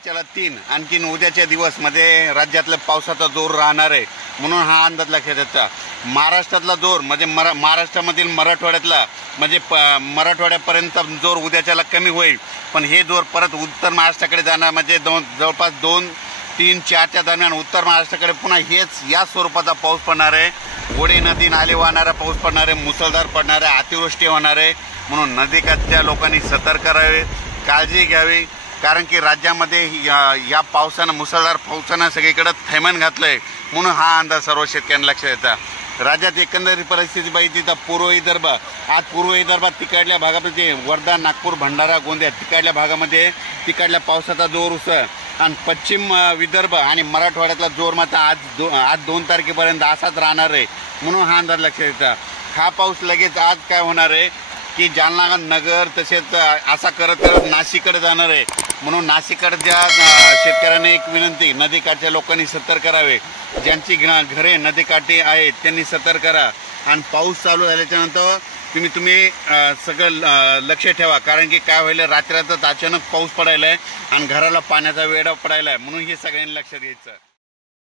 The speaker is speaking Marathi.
उद्याच्याला 3 आणखीन उद्याच्या दिवस मध्ये राज्यातला पावसाचा जोर राहणार आहे, म्हणून हा अंदाज लक्षात येतो। महाराष्ट्रातला जोर म्हणजे महाराष्ट्रामधील मराठवाड्यातला म्हणजे मराठवाड्यापर्यंत जोर उद्याच्याला कमी होईल, पण हे जोर परत उत्तर महाराष्ट्राकडे जाणार म्हणजे जवळपास 2, 3, 4च्या दरम्यान उत्तर महाराष्ट्राकडे पुन्हा हेच या स्वरूपाचा पाऊस पडणार आहे। ओढे नदी नाले वाहणारा पाऊस पडणार आहे, मुसळधार पडणार आहे, अतिवृष्टी होणार आहे, म्हणून नदीकाठच्या लोकांनी सतर्क राहावे, काळजी घ्यावी। कारण की राज्यामध्ये या पावसानं मुसळधार पावसानं सगळीकडे थैमान घातलंय, म्हणून हा अंदाज सर्व शेतकऱ्यांना लक्षात येतो। राज्यात एकंदरीत परिस्थिती पाहिजे तर पूर्व विदर्भ, आज पूर्व विदर्भात तिकडल्या भागामध्ये वर्धा, नागपूर, भंडारा, गोंदिया तिकडल्या भागामध्ये तिकडल्या पावसाचा जोर उसळ आणि पश्चिम विदर्भ आणि मराठवाड्यातला जोर मात्र आज 2 तारखेपर्यंत असाच राहणार आहे, म्हणून हा अंदाज लक्षात येतो। हा पाऊस लगेच आज काय होणार आहे की जालना, नगर तसेच असा करत नाशिककडे जाणार आहे, म्हणून नाशिककडच्या शेतकऱ्यांना एक विनंती, नदीकाठच्या लोकांनी सतर्क करावे। ज्यांची घरे नदीकाठी आहेत त्यांनी सतर्क करा आणि पाऊस चालू झाल्याच्यानंतर तुम्ही सगळं लक्ष ठेवा, कारण की काय होईल रात्रीतच अचानक पाऊस पडायला आहे आणि घराला पाण्याचा वेढा पडायला आहे, म्हणून हे सगळ्यांनी लक्षात घ्यायचं।